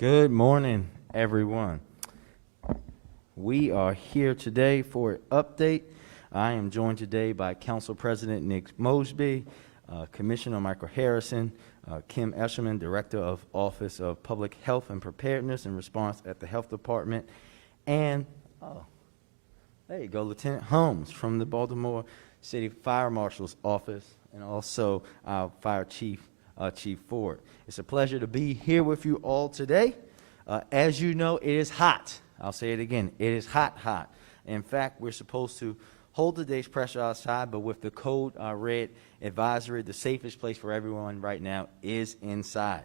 Good morning, everyone. We are here today for an update. I am joined today by Council President Nick Mosby, Commissioner Michael Harrison, Kim Eshelman, Director of Office of Public Health and Preparedness and Response at the Health Department, and, there you go, Lieutenant Holmes from the Baltimore City Fire Marshal's Office, and also our Fire Chief, Chief Ford. It's a pleasure to be here with you all today. As you know, it is hot. I'll say it again. It is hot, hot. In fact, we're supposed to hold today's pressure outside, but with the code red advisory, the safest place for everyone right now is inside.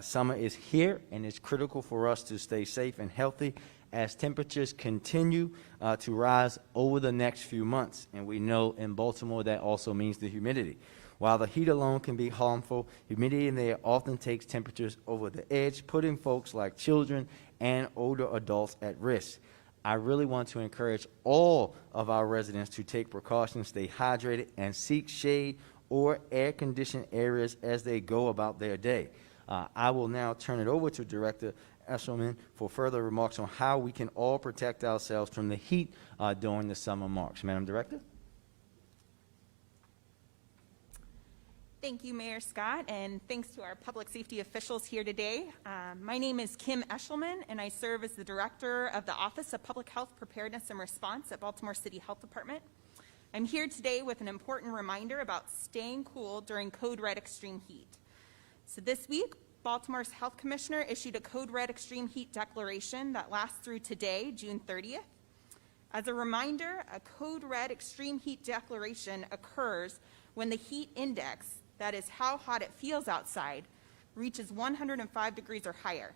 Summer is here, and it's critical for us to stay safe and healthy as temperatures continue to rise over the next few months. And we know in Baltimore that also means the humidity. While the heat alone can be harmful, humidity in the air often takes temperatures over the edge, putting folks like children and older adults at risk. I really want to encourage all of our residents to take precautions, stay hydrated, and seek shade or air-conditioned areas as they go about their day. I will now turn it over to Director Eshelman for further remarks on how we can all protect ourselves from the heat during the summer months. Madam Director? Thank you, Mayor Scott, and thanks to our public safety officials here today. My name is Kim Eshelman, and I serve as the Director of the Office of Public Health Preparedness and Response at Baltimore City Health Department. I'm here today with an important reminder about staying cool during Code Red extreme heat. So this week, Baltimore's Health Commissioner issued a Code Red extreme heat declaration that lasts through today, June 30th. As a reminder, a Code Red extreme heat declaration occurs when the heat index, that is how hot it feels outside, reaches 105 degrees or higher.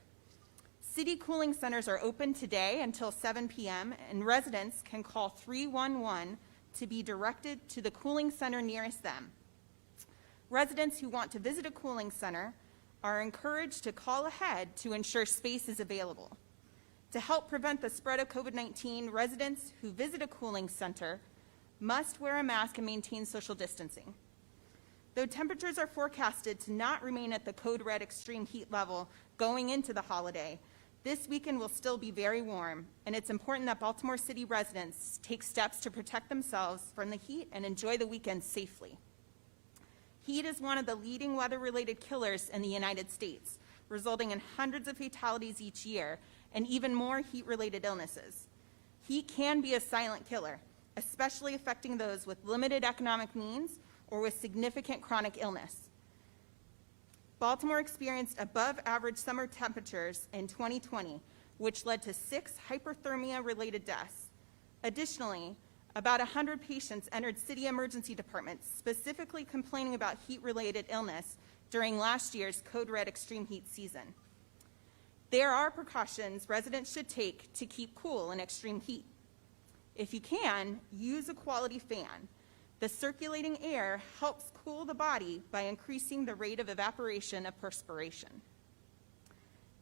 City cooling centers are open today until 7 p.m. and residents can call 311 to be directed to the cooling center nearest them. Residents who want to visit a cooling center are encouraged to call ahead to ensure space is available. To help prevent the spread of COVID-19, residents who visit a cooling center must wear a mask and maintain social distancing. Though temperatures are forecasted to not remain at the Code Red extreme heat level going into the holiday, this weekend will still be very warm, and it's important that Baltimore City residents take steps to protect themselves from the heat and enjoy the weekend safely. Heat is one of the leading weather-related killers in the United States, resulting in hundreds of fatalities each year and even more heat-related illnesses. Heat can be a silent killer, especially affecting those with limited economic means or with significant chronic illness. Baltimore experienced above-average summer temperatures in 2020, which led to 6 hyperthermia-related deaths. Additionally, about 100 patients entered city emergency departments, specifically complaining about heat-related illness during last year's Code Red extreme heat season. There are precautions residents should take to keep cool in extreme heat. If you can, use a quality fan. The circulating air helps cool the body by increasing the rate of evaporation of perspiration.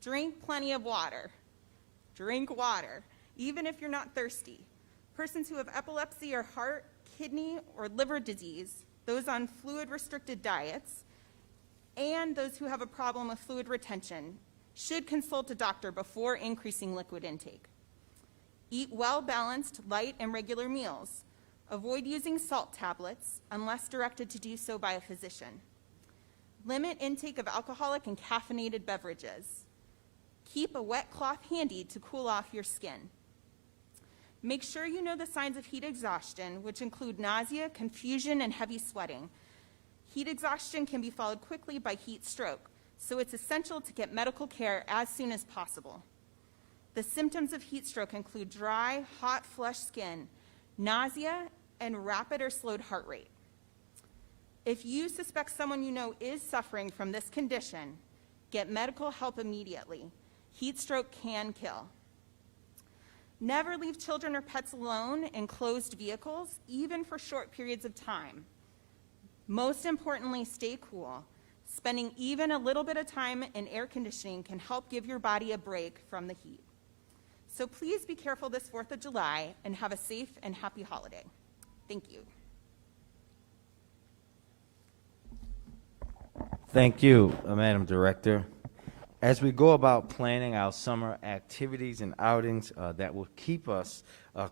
Drink plenty of water. Drink water, even if you're not thirsty. Persons who have epilepsy or heart, kidney, or liver disease, those on fluid-restricted diets, and those who have a problem with fluid retention should consult a doctor before increasing liquid intake. Eat well-balanced, light, and regular meals. Avoid using salt tablets unless directed to do so by a physician. Limit intake of alcoholic and caffeinated beverages. Keep a wet cloth handy to cool off your skin. Make sure you know the signs of heat exhaustion, which include nausea, confusion, and heavy sweating. Heat exhaustion can be followed quickly by heat stroke, so it's essential to get medical care as soon as possible. The symptoms of heat stroke include dry, hot, flushed skin, nausea, and rapid or slowed heart rate. If you suspect someone you know is suffering from this condition, get medical help immediately. Heat stroke can kill. Never leave children or pets alone in closed vehicles, even for short periods of time. Most importantly, stay cool. Spending even a little bit of time in air conditioning can help give your body a break from the heat. So please be careful this 4th of July and have a safe and happy holiday. Thank you. Thank you, Madam Director. As we go about planning our summer activities and outings that will keep us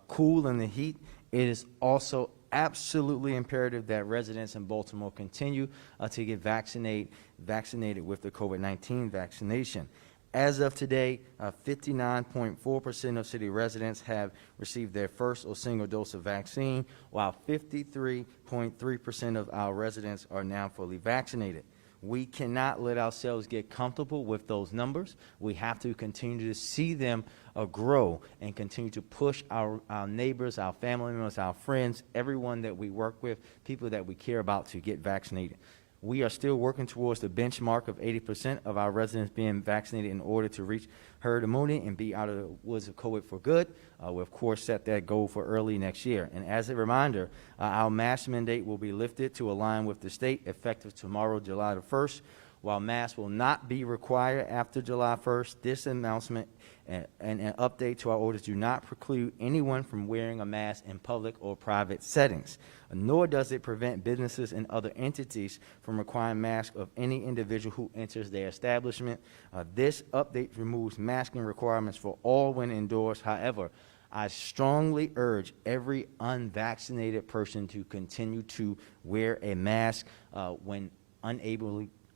cool in the heat, it is also absolutely imperative that residents in Baltimore continue to get vaccinated with the COVID-19 vaccination. As of today, 59.4% of city residents have received their first or single dose of vaccine, while 53.3% of our residents are now fully vaccinated. We cannot let ourselves get comfortable with those numbers. We have to continue to see them grow and continue to push our neighbors, our family members, our friends, everyone that we work with, people that we care about to get vaccinated. We are still working towards the benchmark of 80% of our residents being vaccinated in order to reach herd immunity and be out of the woods of COVID for good. We'll, of course, set that goal for early next year. And as a reminder, our mask mandate will be lifted to align with the state effective tomorrow, July the 1st. While masks will not be required after July 1st, this announcement and an update to our orders do not preclude anyone from wearing a mask in public or private settings, nor does it prevent businesses and other entities from requiring masks of any individual who enters their establishment. This update removes masking requirements for all when indoors. However, I strongly urge every unvaccinated person to continue to wear a mask when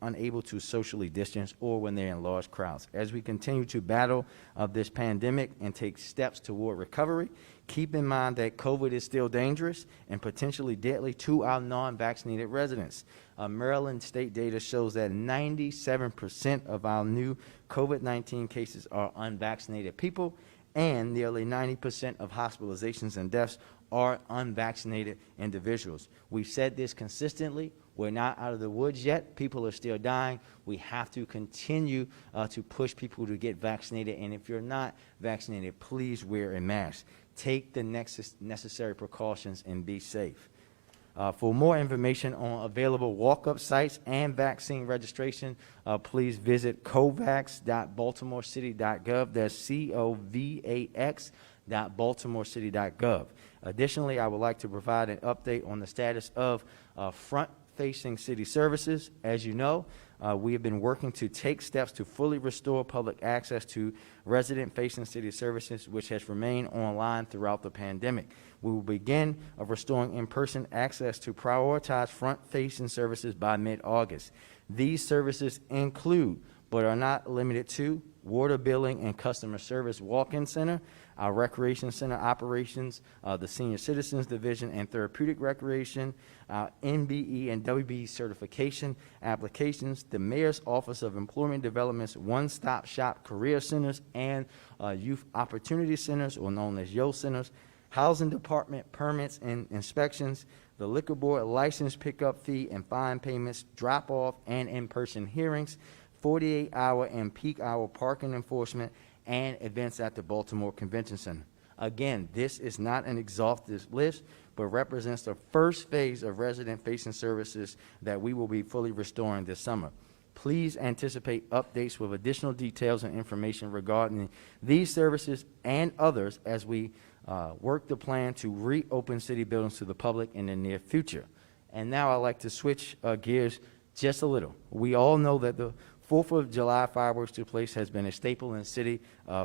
unable to socially distance or when they're in large crowds. As we continue to battle this pandemic and take steps toward recovery, keep in mind that COVID is still dangerous and potentially deadly to our non-vaccinated residents. Maryland state data shows that 97% of our new COVID-19 cases are unvaccinated people, and nearly 90% of hospitalizations and deaths are unvaccinated individuals. We've said this consistently. We're not out of the woods yet. People are still dying. We have to continue to push people to get vaccinated. And if you're not vaccinated, please wear a mask. Take the necessary precautions and be safe. For more information on available walk-up sites and vaccine registration, please visit covax.baltimorecity.gov. That's covax.baltimorecity.gov. Additionally, I would like to provide an update on the status of front-facing city services. As you know, we have been working to take steps to fully restore public access to resident-facing city services, which has remained online throughout the pandemic. We will begin restoring in-person access to prioritized front-facing services by mid-August. These services include, but are not limited to, water billing and customer service walk-in center, our recreation center operations, the senior citizens division and therapeutic recreation, NBE and WBE certification applications, the Mayor's Office of Employment Development's one-stop shop career centers and youth opportunity centers, or known as YO centers, housing department permits and inspections, the liquor board license pickup fee and fine payments, drop-off and in-person hearings, 48-hour and peak hour parking enforcement, and events at the Baltimore Convention Center. Again, this is not an exhaustive list, but represents the first phase of resident-facing services that we will be fully restoring this summer. Please anticipate updates with additional details and information regarding these services and others as we work the plan to reopen city buildings to the public in the near future. And now I'd like to switch gears just a little. We all know that the 4th of July fireworks took place has been a staple in the city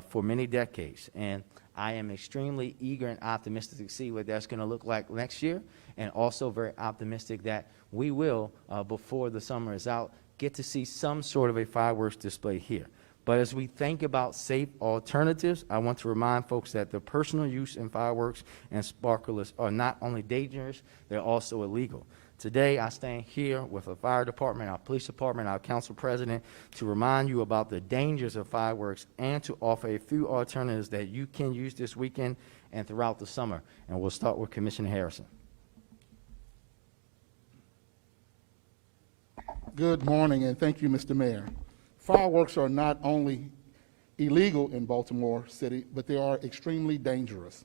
for many decades, and I am extremely eager and optimistic to see what that's going to look like next year, and also very optimistic that we will, before the summer is out, get to see some sort of a fireworks display here. But as we think about safe alternatives, I want to remind folks that the personal use in fireworks and sparklers are not only dangerous, they're also illegal. Today, I stand here with the fire department, our police department, our council president, to remind you about the dangers of fireworks and to offer a few alternatives that you can use this weekend and throughout the summer. And we'll start with Commissioner Harrison. Good morning, and thank you, Mr. Mayor. Fireworks are not only illegal in Baltimore City, but they are extremely dangerous.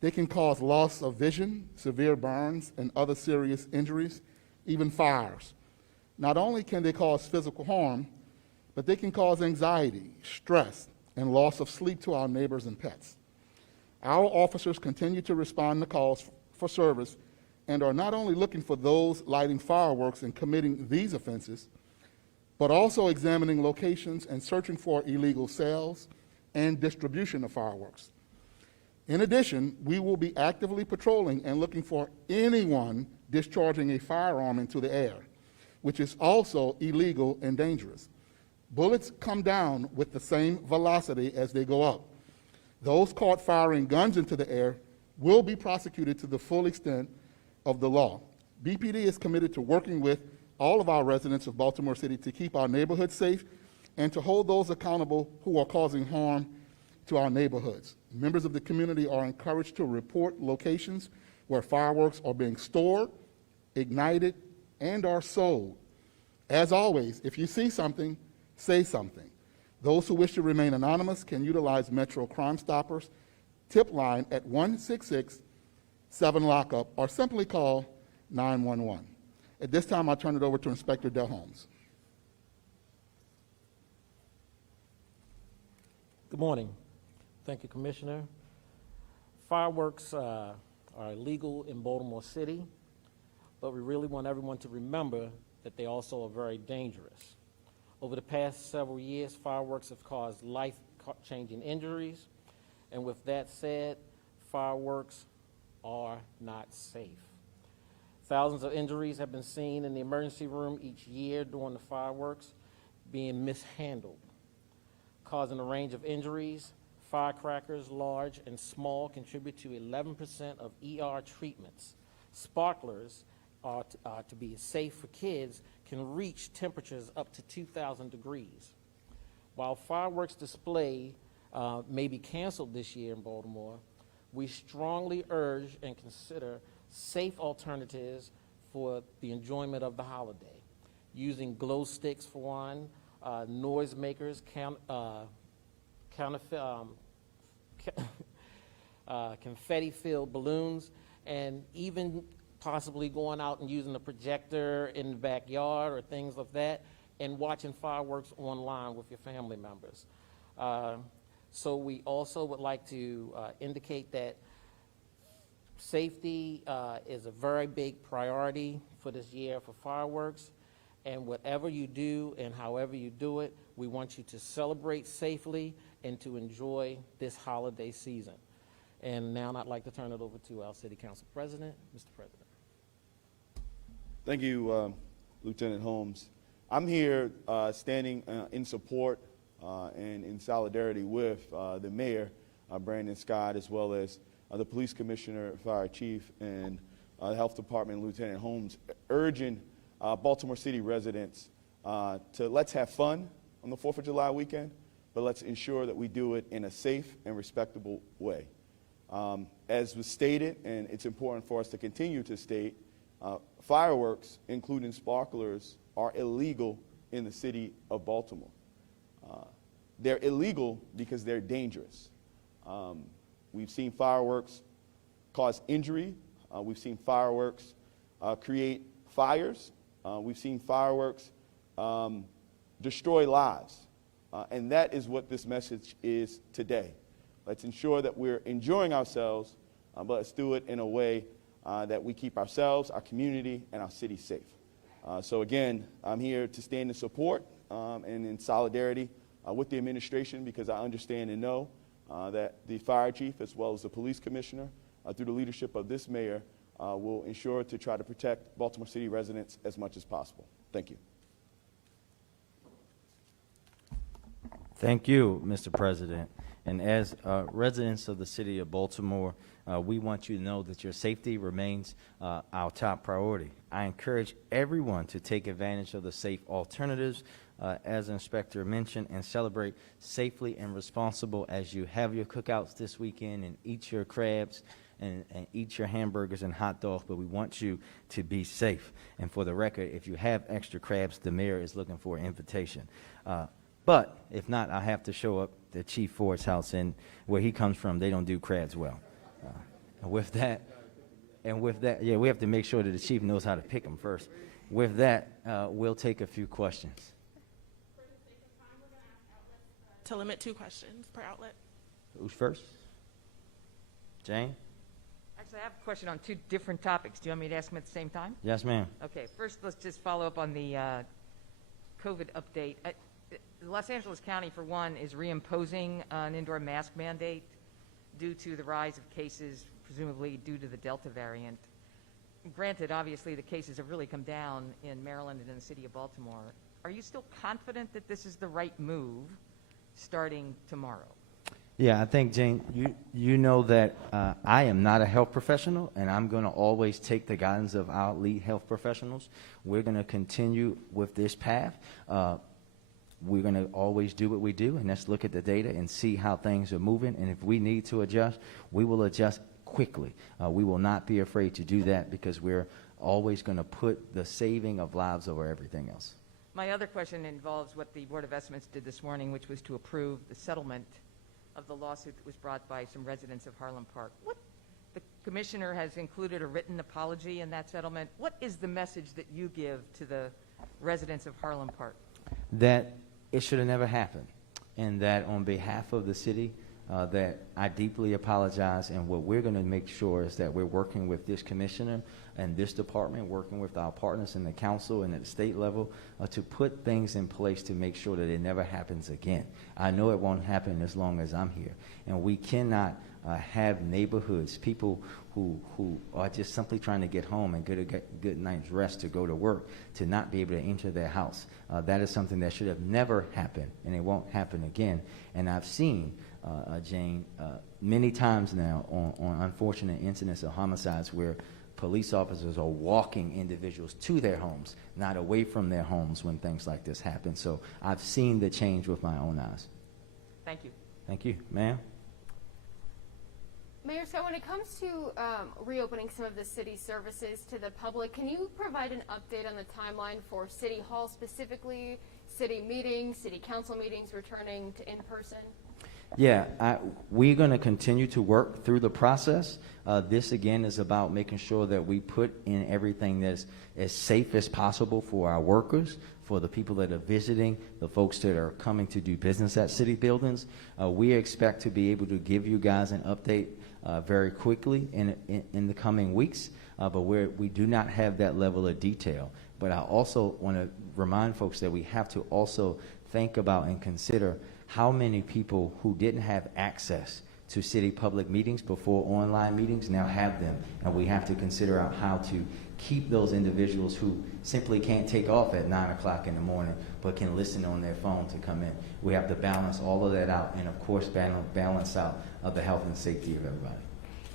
They can cause loss of vision, severe burns, and other serious injuries, even fires. Not only can they cause physical harm, but they can cause anxiety, stress, and loss of sleep to our neighbors and pets. Our officers continue to respond to calls for service and are not only looking for those lighting fireworks and committing these offenses, but also examining locations and searching for illegal sales and distribution of fireworks. In addition, we will be actively patrolling and looking for anyone discharging a firearm into the air, which is also illegal and dangerous. Bullets come down with the same velocity as they go up. Those caught firing guns into the air will be prosecuted to the full extent of the law. BPD is committed to working with all of our residents of Baltimore City to keep our neighborhoods safe and to hold those accountable who are causing harm to our neighborhoods. Members of the community are encouraged to report locations where fireworks are being stored, ignited, and are sold. As always, if you see something, say something. Those who wish to remain anonymous can utilize Metro Crime Stoppers tip line at 1-667-LOCKUP or simply call 911. At this time, I'll turn it over to Inspector Del Holmes. Good morning. Thank you, Commissioner. Fireworks are illegal in Baltimore City, but we really want everyone to remember that they also are very dangerous. Over the past several years, fireworks have caused life-changing injuries, and with that said, fireworks are not safe. Thousands of injuries have been seen in the emergency room each year during the fireworks being mishandled, causing a range of injuries. Firecrackers, large and small, contribute to 11% of ER treatments. Sparklers are to be safe for kids, can reach temperatures up to 2,000 degrees. While fireworks display may be canceled this year in Baltimore, we strongly urge and consider safe alternatives for the enjoyment of the holiday, using glow sticks for one, noise makers, confetti-filled balloons, and even possibly going out and using a projector in the backyard or things like that, and watching fireworks online with your family members. So we also would like to indicate that safety is a very big priority for this year for fireworks, and whatever you do and however you do it, we want you to celebrate safely and to enjoy this holiday season. And now I'd like to turn it over to our City Council President, Mr. President. Thank you, Lieutenant Holmes. I'm here standing in support and in solidarity with the Mayor, Brandon Scott, as well as the Police Commissioner, Fire Chief, and the Health Department, Lieutenant Holmes, urging Baltimore City residents to let's have fun on the 4th of July weekend, but let's ensure that we do it in a safe and respectable way. As was stated, and it's important for us to continue to state, fireworks, including sparklers, are illegal in the city of Baltimore. They're illegal because they're dangerous. We've seen fireworks cause injury. We've seen fireworks create fires. We've seen fireworks destroy lives. And that is what this message is today. Let's ensure that we're enjoying ourselves, but let's do it in a way that we keep ourselves, our community, and our city safe. So again, I'm here to stand in support and in solidarity with the administration, because I understand and know that the fire chief, as well as the police commissioner, through the leadership of this mayor, will ensure to try to protect Baltimore City residents as much as possible. Thank you. Thank you, Mr. President. And as residents of the city of Baltimore, we want you to know that your safety remains our top priority. I encourage everyone to take advantage of the safe alternatives, as Inspector mentioned, and celebrate safely and responsible as you have your cookouts this weekend and eat your crabs and eat your hamburgers and hot dogs, but we want you to be safe. And for the record, if you have extra crabs, the mayor is looking for an invitation. But if not, I have to show up at Chief Ford's house, and where he comes from, they don't do crabs well. And with that, yeah, we have to make sure that the chief knows how to pick them first. With that, we'll take a few questions. For the sake of time, we're going to ask outlets to limit 2 questions per outlet. Who's first? Jane? Actually, I have a question on 2 different topics. Do you want me to ask them at the same time? Yes, ma'am. Okay, first let's just follow up on the COVID update. Los Angeles County, for one, is reimposing an indoor mask mandate due to the rise of cases, presumably due to the Delta variant. Granted, obviously, the cases have really come down in Maryland and in the city of Baltimore. Are you still confident that this is the right move starting tomorrow? Yeah, I think, Jane, you know that I am not a health professional, and I'm going to always take the guidance of our lead health professionals. We're going to continue with this path. We're going to always do what we do, and let's look at the data and see how things are moving. And if we need to adjust, we will adjust quickly. We will not be afraid to do that because we're always going to put the saving of lives over everything else. My other question involves what the Board of Estimates did this morning, which was to approve the settlement of the lawsuit that was brought by some residents of Harlem Park. The commissioner has included a written apology in that settlement. What is the message that you give to the residents of Harlem Park? That it should have never happened, and that on behalf of the city, that I deeply apologize, and what we're going to make sure is that we're working with this commissioner and this department, working with our partners in the council and at the state level to put things in place to make sure that it never happens again. I know it won't happen as long as I'm here, and we cannot have neighborhoods, people who are just simply trying to get home and get a good night's rest to go to work, to not be able to enter their house. That is something that should have never happened, and it won't happen again. And I've seen, Jane, many times now on unfortunate incidents of homicides where police officers are walking individuals to their homes, not away from their homes when things like this happen. So I've seen the change with my own eyes. Thank you. Thank you. Ma'am? Mayor Scott, when it comes to reopening some of the city services to the public, can you provide an update on the timeline for City Hall specifically, city meetings, city council meetings returning to in-person? Yeah, we're going to continue to work through the process. This, again, is about making sure that we put in everything that's as safe as possible for our workers, for the people that are visiting, the folks that are coming to do business at city buildings. We expect to be able to give you guys an update very quickly in the coming weeks, but we do not have that level of detail. But I also want to remind folks that we have to also think about and consider how many people who didn't have access to city public meetings before online meetings now have them. And we have to consider out how to keep those individuals who simply can't take off at 9 o'clock in the morning but can listen on their phone to come in. We have to balance all of that out and, of course, balance out the health and safety of everybody.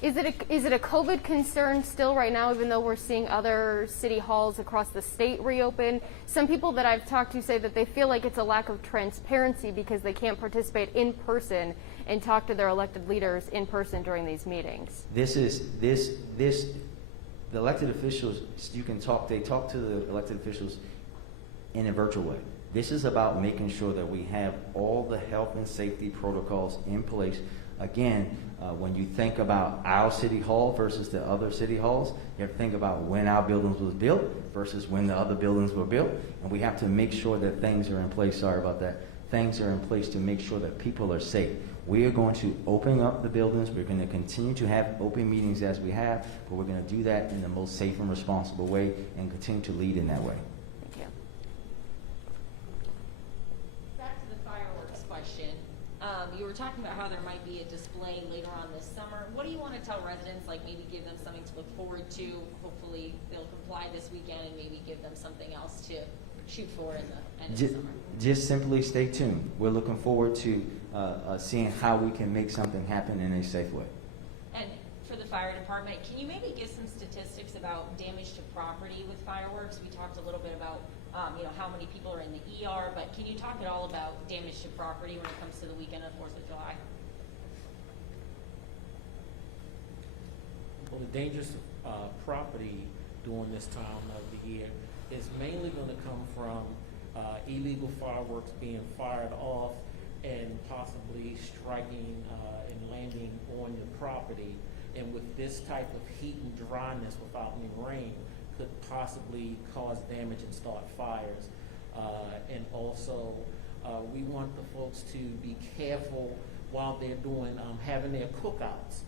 Is it a COVID concern still right now, even though we're seeing other city halls across the state reopen? Some people that I've talked to say that they feel like it's a lack of transparency because they can't participate in person and talk to their elected leaders in person during these meetings. The elected officials, they talk to the elected officials in a virtual way. This is about making sure that we have all the health and safety protocols in place. Again, when you think about our city hall versus the other city halls, you have to think about when our buildings was built versus when the other buildings were built. And we have to make sure that things are in place, sorry about that, things are in place to make sure that people are safe. We are going to open up the buildings. We're going to continue to have open meetings as we have, but we're going to do that in the most safe and responsible way and continue to lead in that way. Thank you. Back to the fireworks question. You were talking about how there might be a display later on this summer. What do you want to tell residents, like maybe give them something to look forward to? Hopefully they'll comply this weekend and maybe give them something else to shoot for in the end of the summer. Just simply stay tuned. We're looking forward to seeing how we can make something happen in a safe way. And for the fire department, can you maybe give some statistics about damage to property with fireworks? We talked a little bit about how many people are in the ER, but can you talk at all about damage to property when it comes to the weekend of 4th of July? Well, the dangerous property during this time of the year is mainly going to come from illegal fireworks being fired off and possibly striking and landing on your property. And with this type of heat and dryness without any rain, could possibly cause damage and start fires. And also, we want the folks to be careful while they're doing having their cookouts.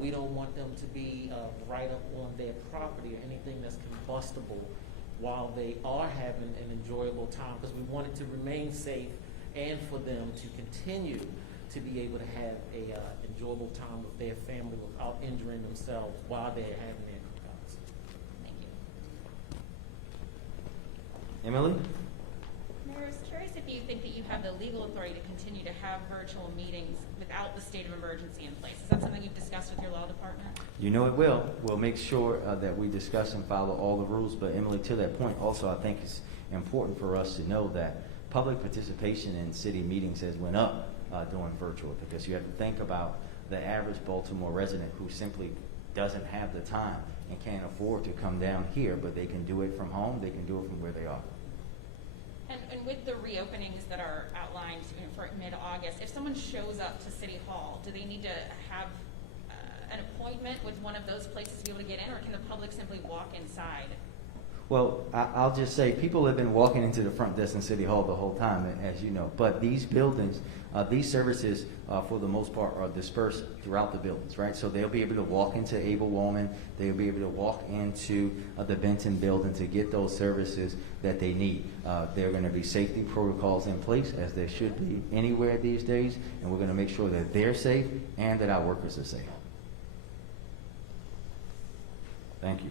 We don't want them to be right up on their property or anything that's combustible while they are having an enjoyable time, because we want it to remain safe and for them to continue to be able to have a enjoyable time with their family without injuring themselves while they're having their cookouts. Thank you. Emily? Mayor, I was curious if you think that you have the legal authority to continue to have virtual meetings without the state of emergency in place. Is that something you've discussed with your law department? You know it will. We'll make sure that we discuss and follow all the rules. But Emily, to that point, also I think it's important for us to know that public participation in city meetings has went up doing virtual, because you have to think about the average Baltimore resident who simply doesn't have the time and can't afford to come down here, but they can do it from home, they can do it from where they are. And with the reopenings that are outlined for mid-August, if someone shows up to City Hall, do they need to have an appointment with one of those places to be able to get in, or can the public simply walk inside? Well, I'll just say people have been walking into the front desk in City Hall the whole time, as you know. But these buildings, these services, for the most part, are dispersed throughout the buildings, right? So they'll be able to walk into Abel Woolman, they'll be able to walk into the Benton building to get those services that they need. There are going to be safety protocols in place, as there should be anywhere these days, and we're going to make sure that they're safe and that our workers are safe. Thank you.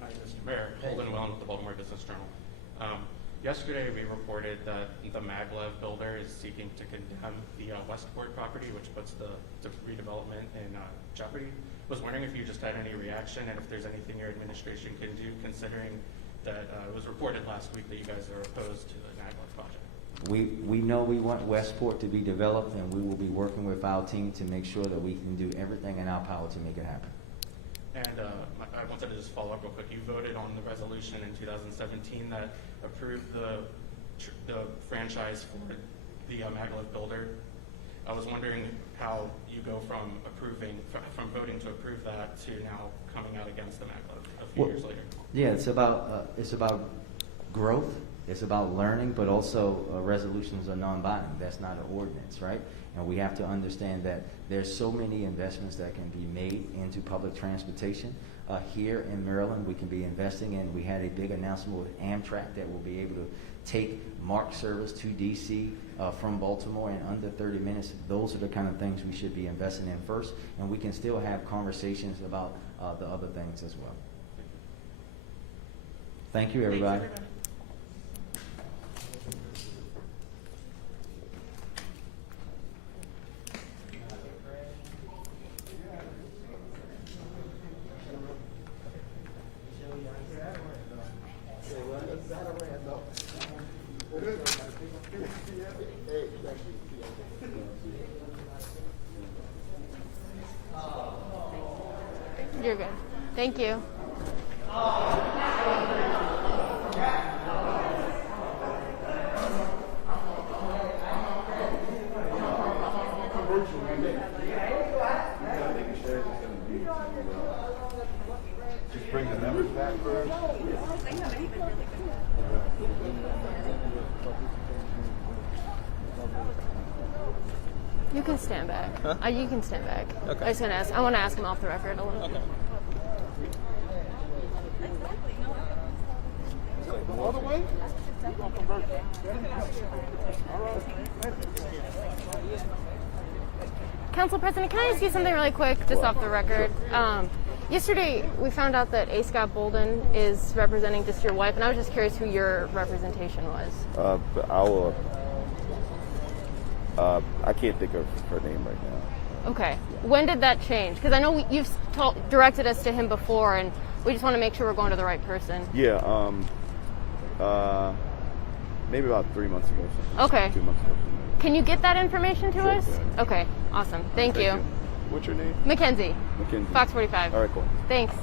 Hi, Mr. Mayor. Holden Wellen with the Baltimore Business Journal. Yesterday, we reported that the Maglev builder is seeking to condemn the Westport property, which puts the redevelopment in jeopardy. Was wondering if you just had any reaction and if there's anything your administration can do, considering that it was reported last week that you guys are opposed to the Maglev project. We know we want Westport to be developed, and we will be working with our team to make sure that we can do everything in our power to make it happen. And I wanted to just follow up real quick. You voted on the resolution in 2017 that approved the franchise for the Maglev builder. I was wondering how you go from voting to approve that to now coming out against the Maglev a few years later. Yeah, it's about growth. It's about learning, but also resolutions are non-binding. That's not an ordinance, right? And we have to understand that there's so many investments that can be made into public transportation. Here in Maryland, we can be investing in, we had a big announcement with Amtrak that will be able to take MARC service to DC from Baltimore in under 30 minutes. Those are the kind of things we should be investing in first, and we can still have conversations about the other things as well. Thank you, everybody. Thanks, everybody. You're good. Thank you. Just bring the members back first. You can stand back. Huh? You can stand back. Okay. I want to ask him off the record a little. Okay. All the way? Council President, can I ask you something really quick, just off the record? Yesterday, we found out that A. Scott Bolden is representing just your wife, and I was just curious who your representation was. I can't think of her name right now. Okay. When did that change? Because I know you've directed us to him before, and we just want to make sure we're going to the right person. Yeah, maybe about 3 months ago. Okay. 2 months ago. Can you get that information to Sure, us? yeah. Okay, awesome. Thank you. What's your name? Mackenzie, Mackenzie. Fox 45. All right, cool. Thanks.